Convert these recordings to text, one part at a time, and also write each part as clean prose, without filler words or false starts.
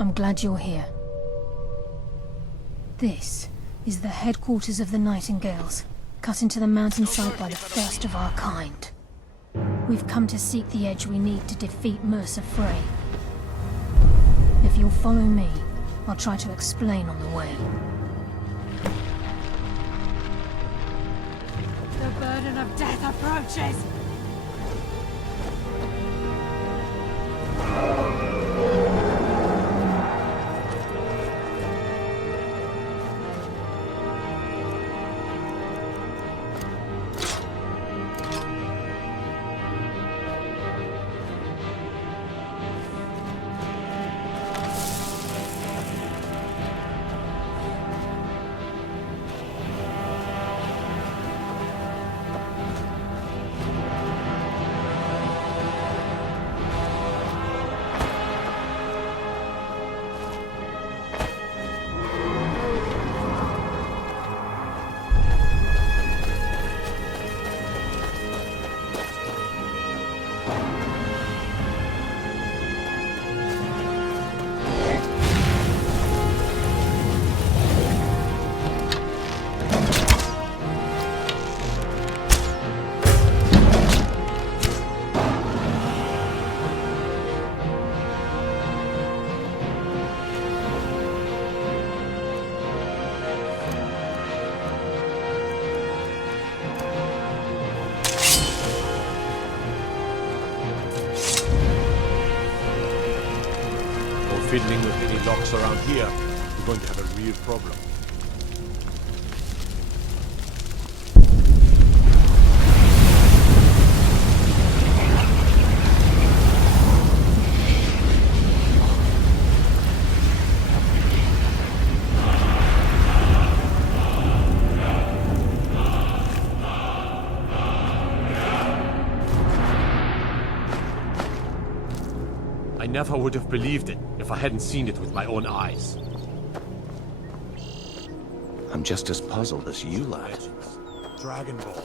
I'm glad you're here. This is the headquarters of the Nightingales, cut into the mountainside by the first of our kind. We've come to seek the edge we need to defeat Mercer Frey. If you'll follow me, I'll try to explain on the way. The burden of death approaches! Fiddling with any locks around here, we're going to have a real problem. I never would have believed it if I hadn't seen it with my own eyes. I'm just as puzzled as you, lad. Dragonborn.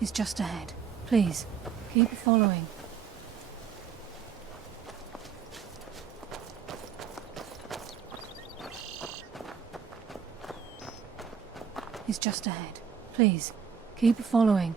He's just ahead. Please, keep following. He's just ahead. Please, keep following.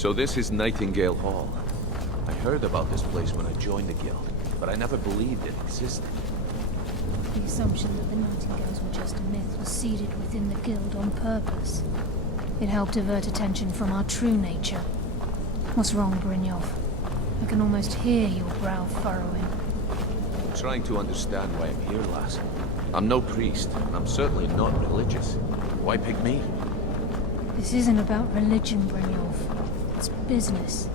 So this is Nightingale Hall. I heard about this place when I joined the guild, but I never believed it existed. The assumption that the Nightingales were just a myth was seeded within the guild on purpose. It helped divert attention from our true nature. What's wrong, Brynjolf? I can almost hear your brow furrowing. I'm trying to understand why I'm here, lass. I'm no priest, and I'm certainly not religious. Why pick me? This isn't about religion, Brynjolf. It's business.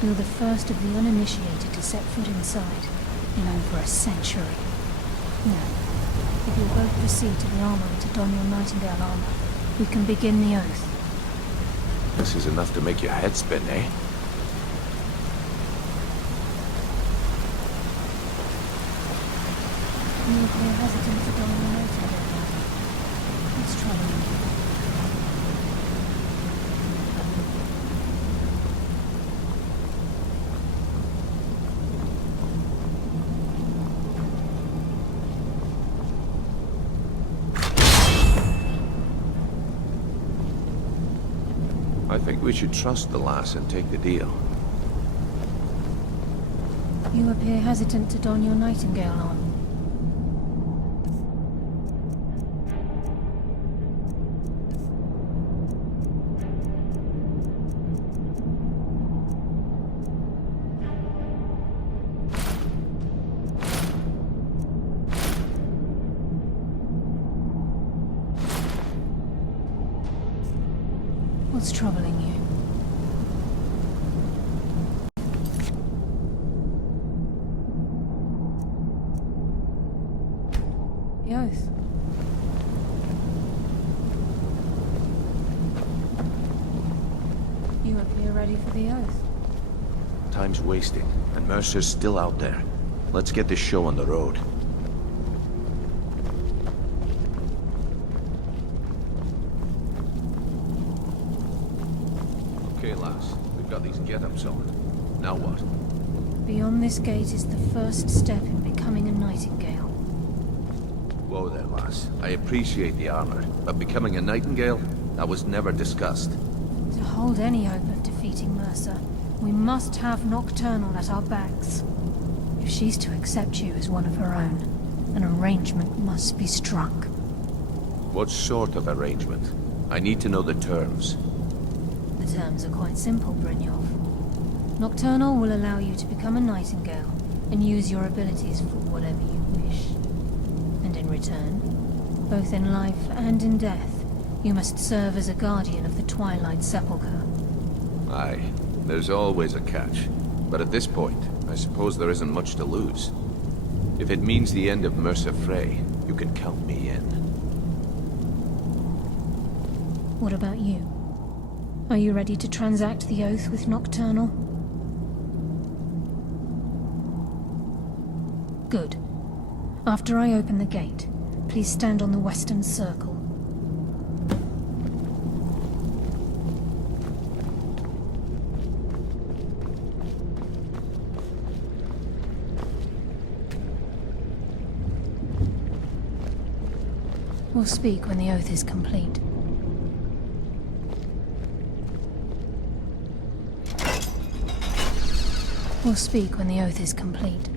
You're the first of the uninitiated to set foot inside in over a century. Now, if you'll both proceed to the armory to don your Nightingale armor, we can begin the oath. This is enough to make your head spin, eh? You appear hesitant to don your Nightingale armor. What's troubling you? I think we should trust the lass and take the deal. You appear hesitant to don your Nightingale armor. What's troubling you? The oath. You appear ready for the oath. Time's wasting, and Mercer's still out there. Let's get this show on the road. Okay, lass. We've got these get-ups on. Now what? Beyond this gate is the first step in becoming a Nightingale. Whoa there, lass. I appreciate the armor, but becoming a Nightingale? That was never discussed. To hold any hope of defeating Mercer, we must have Nocturnal at our backs. If she's to accept you as one of her own, an arrangement must be struck. What sort of arrangement? I need to know the terms. The terms are quite simple, Brynjolf. Nocturnal will allow you to become a Nightingale and use your abilities for whatever you wish. And in return, both in life and in death, you must serve as a guardian of the Twilight Sepulchre. Aye, there's always a catch. But at this point, I suppose there isn't much to lose. If it means the end of Mercer Frey, you can count me in. What about you? Are you ready to transact the oath with Nocturnal? Good. After I open the gate, please stand on the western circle. We'll speak when the oath is complete. We'll speak when the oath is complete.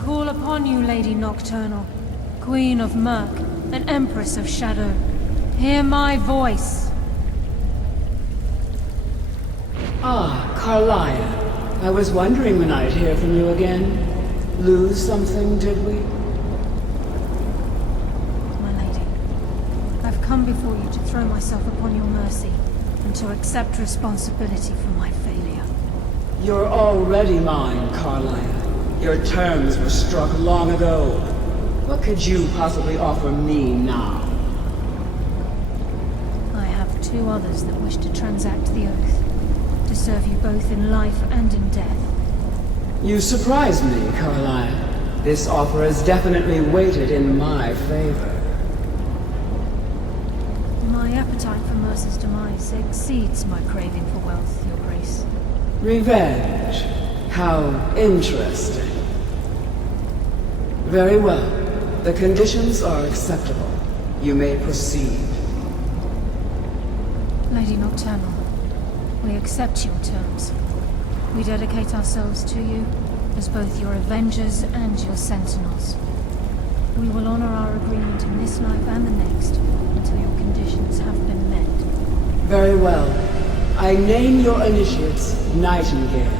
Call upon you, Lady Nocturnal, Queen of Murk and Empress of Shadow. Hear my voice. Ah, Karliah. I was wondering when I'd hear from you again. Lose something, did we? My lady, I've come before you to throw myself upon your mercy and to accept responsibility for my failure. You're already mine, Karliah. Your terms were struck long ago. What could you possibly offer me now? I have two others that wish to transact the oath, to serve you both in life and in death. You surprise me, Karliah. This offer is definitely weighted in my favor. My appetite for Mercer's demise exceeds my craving for wealth, Your Grace. Revenge. How interesting. Very well. The conditions are acceptable. You may proceed. Lady Nocturnal, we accept your terms. We dedicate ourselves to you as both your avengers and your sentinels. We will honor our agreement in this life and the next until your conditions have been met. Very well. I name your initiates Nightingale,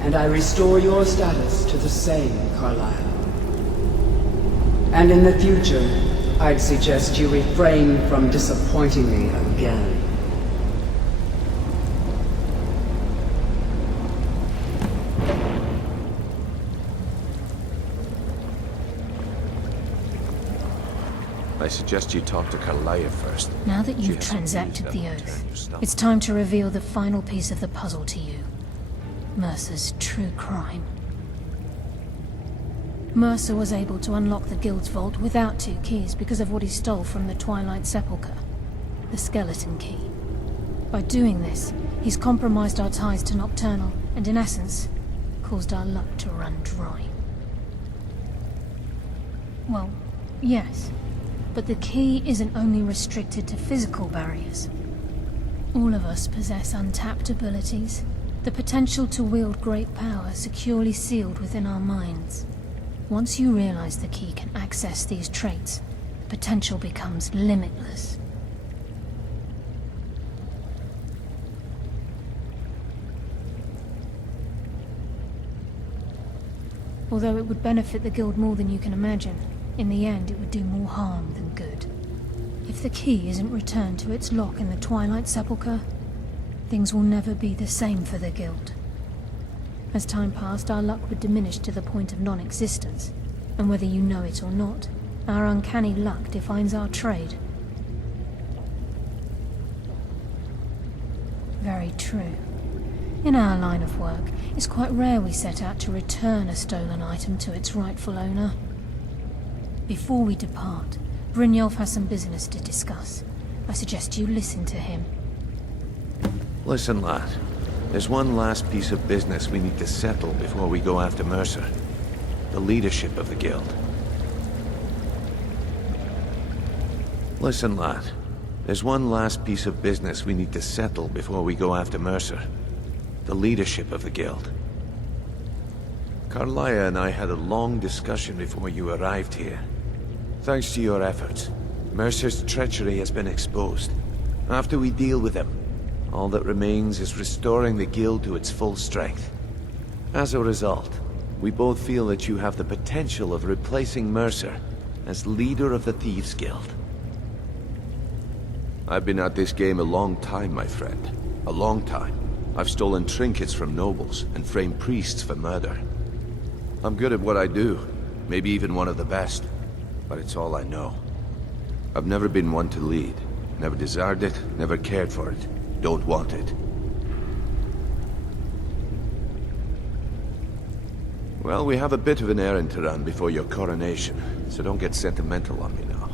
and I restore your status to the same, Karliah. And in the future, I'd suggest you refrain from disappointing me again. I suggest you talk to Karliah first. Now that She you've has transacted some the reason to oath, turn your stomach. it's time to reveal the final piece of the puzzle to you. Mercer's true crime. Mercer was able to unlock the Guild's vault without two keys because of what he stole from the Twilight Sepulchre, the skeleton key. By doing this, he's compromised our ties to Nocturnal, and in essence, caused our luck to run dry. Well, yes, but the key isn't only restricted to physical barriers. All of us possess untapped abilities, The potential to wield great power securely sealed within our minds. Once you realize the key can access these traits, the potential becomes limitless. Although it would benefit the guild more than you can imagine, in the end it would do more harm than good. If the key isn't returned to its lock in the Twilight Sepulchre, things will never be the same for the guild. As time passed, our luck would diminish to the point of non-existence, and whether you know it or not, our uncanny luck defines our trade. Very true. In our line of work, it's quite rare we set out to return a stolen item to its rightful owner. Before we depart, Brynjolf has some business to discuss. I suggest you listen to him. Listen, lad. There's one last piece of business we need to settle before we go after Mercer. The leadership of the guild. Listen, lad. There's one last piece of business we need to settle before we go after Mercer. The leadership of the guild. Karliah and I had a long discussion before you arrived here. Thanks to your efforts, Mercer's treachery has been exposed. After we deal with him, all that remains is restoring the guild to its full strength. As a result, we both feel that you have the potential of replacing Mercer as leader of the Thieves' Guild. I've been at this game a long time, my friend. A long time. I've stolen trinkets from nobles and framed priests for murder. I'm good at what I do, maybe even one of the best, but it's all I know. I've never been one to lead. Never desired it, never cared for it. Don't want it. Well, we have a bit of an errand to run before your coronation, so don't get sentimental on me now.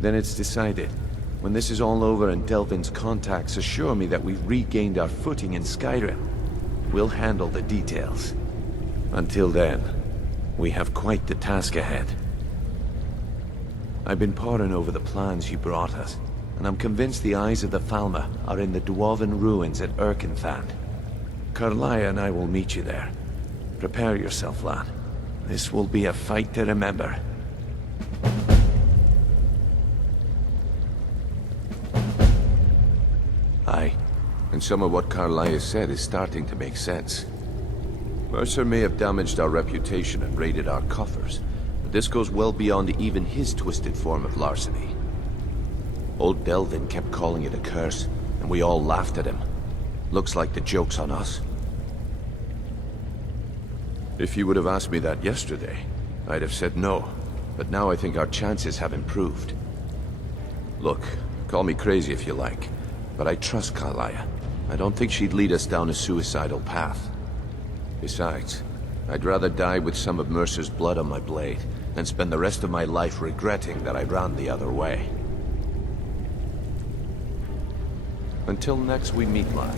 Then it's decided. When this is all over and Delvin's contacts assure me that we've regained our footing in Skyrim, we'll handle the details. Until then, we have quite the task ahead. I've been poring over the plans you brought us, and I'm convinced the eyes of the Falmer are in the Dwarven ruins at Erkenthand. Karliah and I will meet you there. Prepare yourself, lad. This will be a fight to remember. Aye, and some of what Karliah said is starting to make sense. Mercer may have damaged our reputation and raided our coffers, but this goes well beyond even his twisted form of larceny. Old Delvin kept calling it a curse, and we all laughed at him. Looks like the joke's on us. If you would have asked me that yesterday, I'd have said no, but now I think our chances have improved. Look, call me crazy if you like, but I trust Karliah. I don't think she'd lead us down a suicidal path. Besides, I'd rather die with some of Mercer's blood on my blade than spend the rest of my life regretting that I ran the other way. Until next we meet, lad.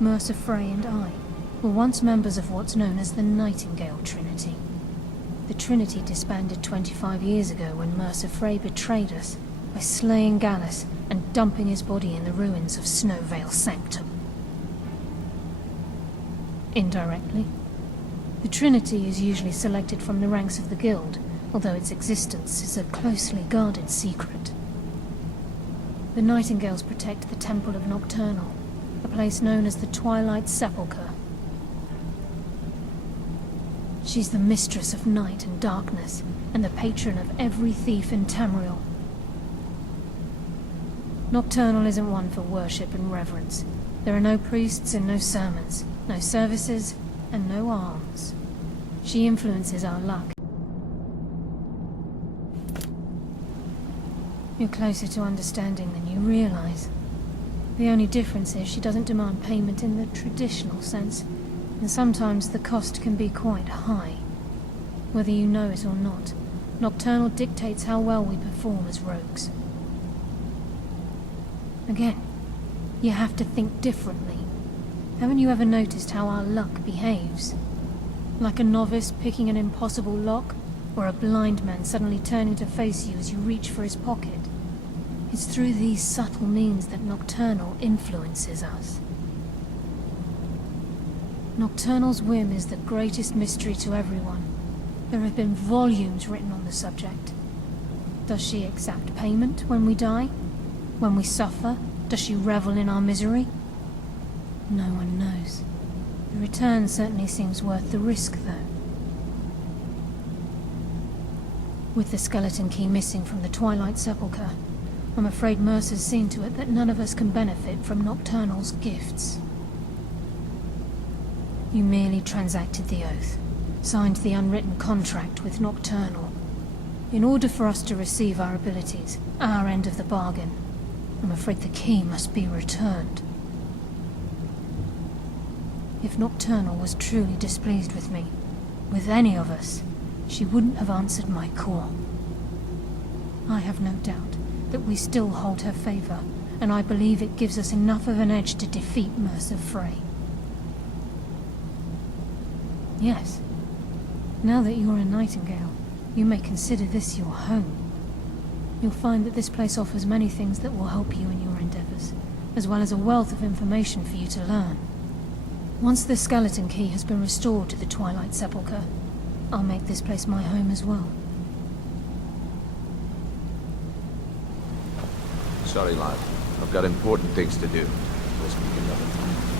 Mercer Frey and I were once members of what's known as the Nightingale Trinity. The Trinity disbanded 25 years ago when Mercer Frey betrayed us by slaying Gallus and dumping his body in the ruins of Snowvale Sanctum. Indirectly, the Trinity is usually selected from the ranks of the Guild, although its existence is a closely guarded secret. The Nightingales protect the Temple of Nocturnal, a place known as the Twilight Sepulchre. She's the mistress of night and darkness, and the patron of every thief in Tamriel. Nocturnal isn't one for worship and reverence. There are no priests and no sermons, no services and no alms. She influences our luck. You're closer to understanding than you realize. The only difference is she doesn't demand payment in the traditional sense, and sometimes the cost can be quite high. Whether you know it or not, Nocturnal dictates how well we perform as rogues. Again, you have to think differently. Haven't you ever noticed how our luck behaves? Like a novice picking an impossible lock, or a blind man suddenly turning to face you as you reach for his pocket. It's through these subtle means that Nocturnal influences us. Nocturnal's whim is the greatest mystery to everyone. There have been volumes written on the subject. Does she exact payment when we die? When we suffer? Does she revel in our misery? No one knows. The return certainly seems worth the risk, though. With the skeleton key missing from the Twilight Sepulchre, I'm afraid Mercer's seen to it that none of us can benefit from Nocturnal's gifts. You merely transacted the oath, signed the unwritten contract with Nocturnal. In order for us to receive our abilities, our end of the bargain, I'm afraid the key must be returned. If Nocturnal was truly displeased with me, with any of us, she wouldn't have answered my call. I have no doubt that we still hold her favor, and I believe it gives us enough of an edge to defeat Mercer Frey. Yes, now that you're a Nightingale, you may consider this your home. You'll find that this place offers many things that will help you in your endeavors, as well as a wealth of information for you to learn. Once the skeleton key has been restored to the Twilight Sepulchre, I'll make this place my home as well. Sorry, lad. I've got important things to do. We'll speak another time.